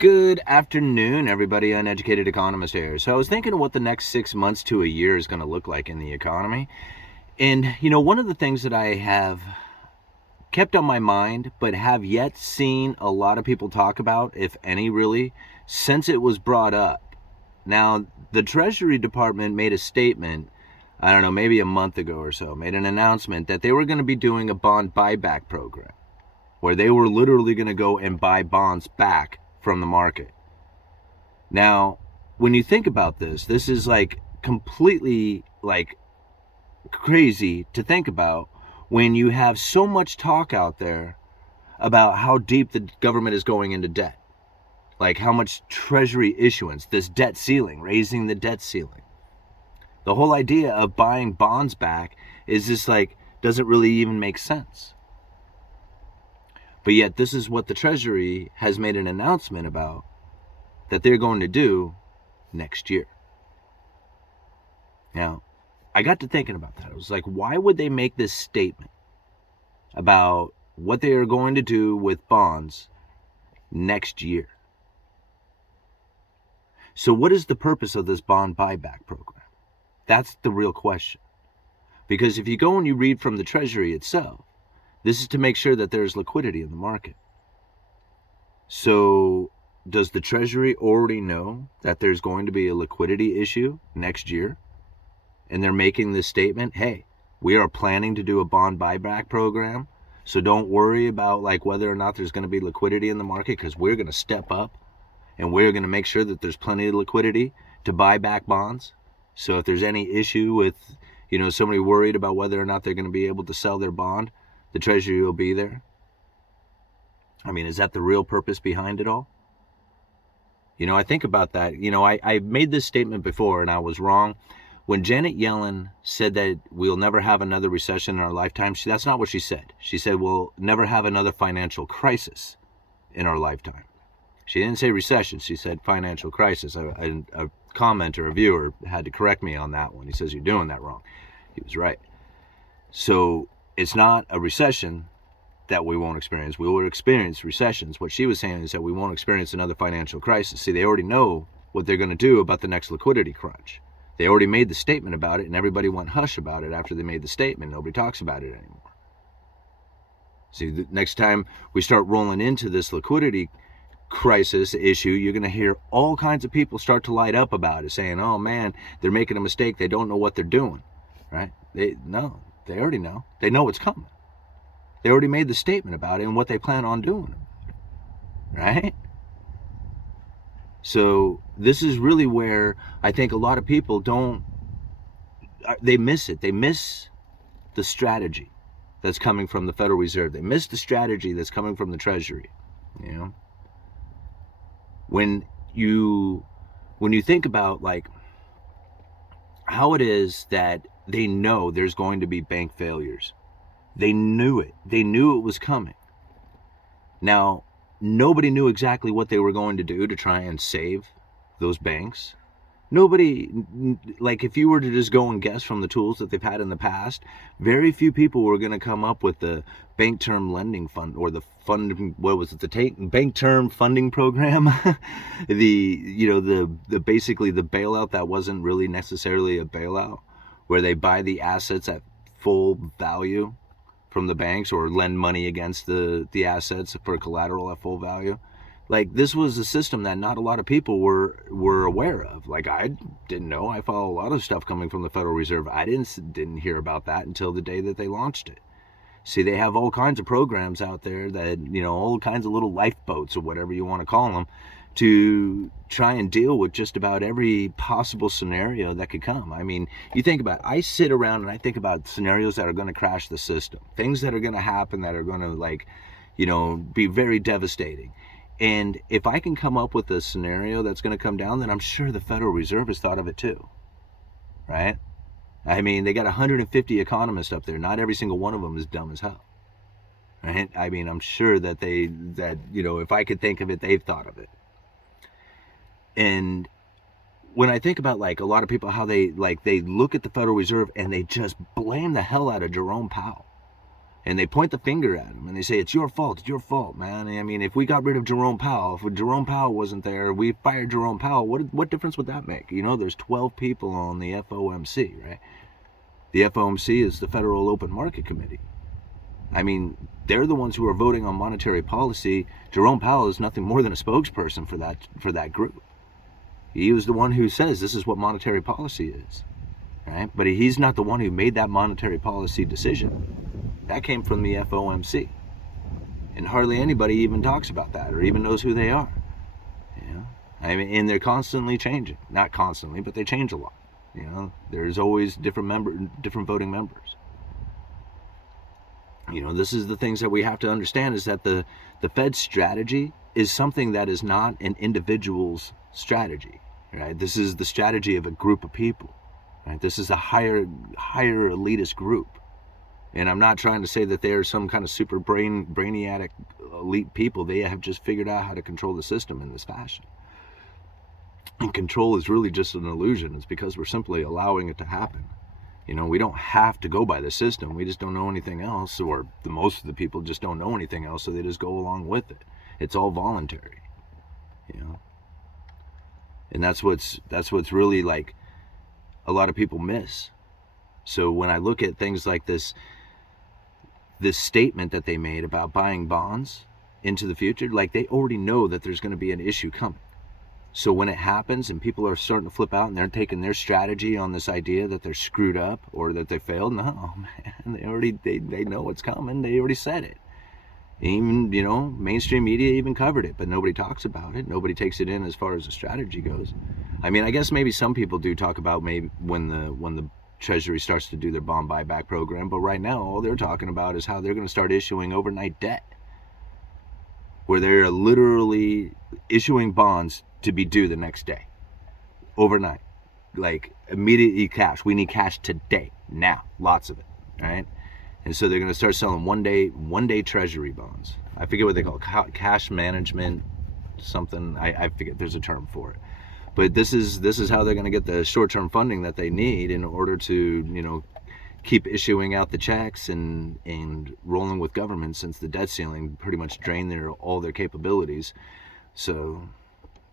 Good afternoon, everybody. Uneducated Economist here. So I was thinking of what the next 6 months to a year is going to look like in the economy. And, one of the things that I have kept on my mind, but have yet seen a lot of people talk about, if any really, since it was brought up. Now, the Treasury Department made a statement, I don't know, maybe a month ago or so, made an announcement that they were going to be doing a bond buyback program, where they were literally going to go and buy bonds back from the market. Now, when you think about this is completely crazy to think about when you have so much talk out there about how deep the government is going into debt. Like how much treasury issuance, this debt ceiling, raising the debt ceiling. The whole idea of buying bonds back is just doesn't really even make sense. But yet this is what the Treasury has made an announcement about that they're going to do next year. Now, I got to thinking about that. I was like, why would they make this statement about what they are going to do with bonds next year? So what is the purpose of this bond buyback program? That's the real question. Because if you go and you read from the Treasury itself, this is to make sure that there's liquidity in the market. So does the Treasury already know that there's going to be a liquidity issue next year? And they're making this statement, hey, we are planning to do a bond buyback program, so don't worry about whether or not there's going to be liquidity in the market, because we're going to step up and we're going to make sure that there's plenty of liquidity to buy back bonds. So if there's any issue with, somebody worried about whether or not they're going to be able to sell their bond, the Treasury will be there. I mean, is that the real purpose behind it all? I think about that. I made this statement before and I was wrong. When Janet Yellen said that we'll never have another recession in our lifetime, that's not what she said. She said we'll never have another financial crisis in our lifetime. She didn't say recession. She said financial crisis. A commenter, a viewer, had to correct me on that one. He says, you're doing that wrong. He was right. So it's not a recession that we won't experience. We will experience recessions. What she was saying is that we won't experience another financial crisis. See, they already know what they're going to do about the next liquidity crunch. They already made the statement about it, and everybody went hush about it after they made the statement. Nobody talks about it anymore. See, the next time we start rolling into this liquidity crisis issue, you're going to hear all kinds of people start to light up about it, saying, oh man, they're making a mistake. They don't know what they're doing, right? They already know. They know it's coming. They already made the statement about it and what they plan on doing, right? So this is really where I think a lot of people they miss it. They miss the strategy that's coming from the Federal Reserve. They miss the strategy that's coming from the Treasury. When you think about how it is that they know there's going to be bank failures. They knew it. They knew it was coming. Now, nobody knew exactly what they were going to do to try and save those banks. Nobody, if you were to just go and guess from the tools that they've had in the past, very few people were going to come up with the bank term lending fund or the bank term funding program, the basically the bailout that wasn't really necessarily a bailout, where they buy the assets at full value from the banks or lend money against the assets for collateral at full value. This was a system that not a lot of people were aware of. I didn't know. I follow a lot of stuff coming from the Federal Reserve. I didn't hear about that until the day that they launched it. See, they have all kinds of programs out there that, all kinds of little lifeboats or whatever you want to call them, to try and deal with just about every possible scenario that could come. I mean, you think about it. I sit around and I think about scenarios that are going to crash the system, things that are going to happen that are going to be very devastating. And if I can come up with a scenario that's going to come down, then I'm sure the Federal Reserve has thought of it too, right? I mean, they got 150 economists up there. Not every single one of them is dumb as hell, right? I mean, I'm sure that if I could think of it, they've thought of it. And when I think about a lot of people, how they look at the Federal Reserve and they just blame the hell out of Jerome Powell. And they point the finger at him and they say, it's your fault, man. I mean, if we got rid of Jerome Powell, if Jerome Powell wasn't there, we fired Jerome Powell, what difference would that make? You know, there's 12 people on the FOMC, right? The FOMC is the Federal Open Market Committee. I mean, they're the ones who are voting on monetary policy. Jerome Powell is nothing more than a spokesperson for that group. He was the one who says this is what monetary policy is, right? But he's not the one who made that monetary policy decision. That came from the FOMC. And hardly anybody even talks about that or even knows who they are. You know? I mean, and they're constantly changing. Not constantly, but they change a lot. You know, there's always different voting members. You know, this is the things that we have to understand, is that the Fed's strategy is something that is not an individual's strategy, right? This is the strategy of a group of people, right? This is a higher elitist group. And I'm not trying to say that they are some kind of super brainiac elite people. They have just figured out how to control the system in this fashion. And control is really just an illusion. It's because we're simply allowing it to happen. You know, we don't have to go by the system. We just don't know anything else, or most of the people just don't know anything else, so they just go along with it. It's all voluntary, you know. And that's what's really, like, a lot of people miss. So when I look at things like this statement that they made about buying bonds into the future, like, they already know that there's going to be an issue coming. So when it happens and people are starting to flip out and they're taking their strategy on this idea that they're screwed up or that they failed, no, man, they know what's coming. They already said it. Even, you know, mainstream media even covered it, but nobody talks about it. Nobody takes it in as far as the strategy goes. I mean, I guess maybe some people do talk about maybe when the Treasury starts to do their bond buyback program, but right now all they're talking about is how they're going to start issuing overnight debt, where they're literally issuing bonds to be due the next day, overnight, like immediately cash. We need cash today, now, lots of it, right? And so they're going to start selling one day Treasury bonds. I forget what they call it, cash management, something. I forget. There's a term for it. But this is how they're going to get the short-term funding that they need in order to, you know, keep issuing out the checks and rolling with government, since the debt ceiling pretty much drained all their capabilities. So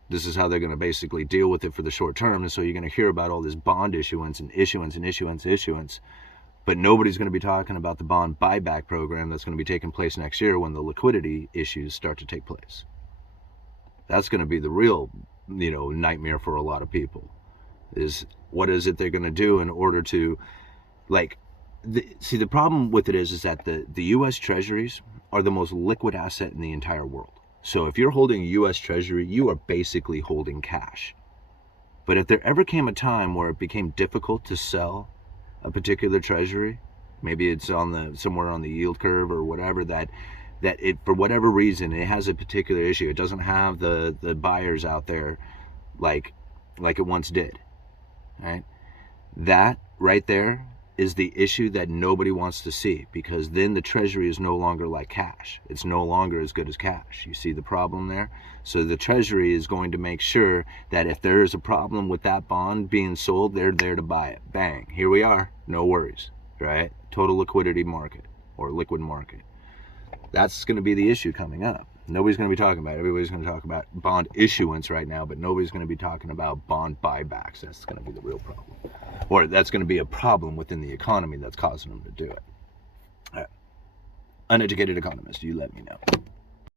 this is how they're going to basically deal with it for the short term. And so you're going to hear about all this bond issuance, but nobody's going to be talking about the bond buyback program that's going to be taking place next year when the liquidity issues start to take place. That's going to be the real, you know, nightmare for a lot of people, is what is it they're going to do in order to, like, see, the problem with it is that the U.S. Treasuries are the most liquid asset in the entire world. So if you're holding a U.S. Treasury, you are basically holding cash. But if there ever came a time where it became difficult to sell a particular Treasury, maybe it's somewhere on the yield curve or whatever, that it, for whatever reason, it has a particular issue. It doesn't have the buyers out there like it once did, right? That right there is the issue that nobody wants to see, because then the Treasury is no longer like cash. It's no longer as good as cash. You see the problem there? So the Treasury is going to make sure that if there is a problem with that bond being sold, they're there to buy it. Bang, here we are, no worries, right? Total liquidity market, or liquid market. That's going to be the issue coming up. Nobody's going to be talking about it. Everybody's going to talk about bond issuance right now, but nobody's going to be talking about bond buybacks. That's going to be the real problem. Or that's going to be a problem within the economy that's causing them to do it. All right. Uneducated Economist, you let me know.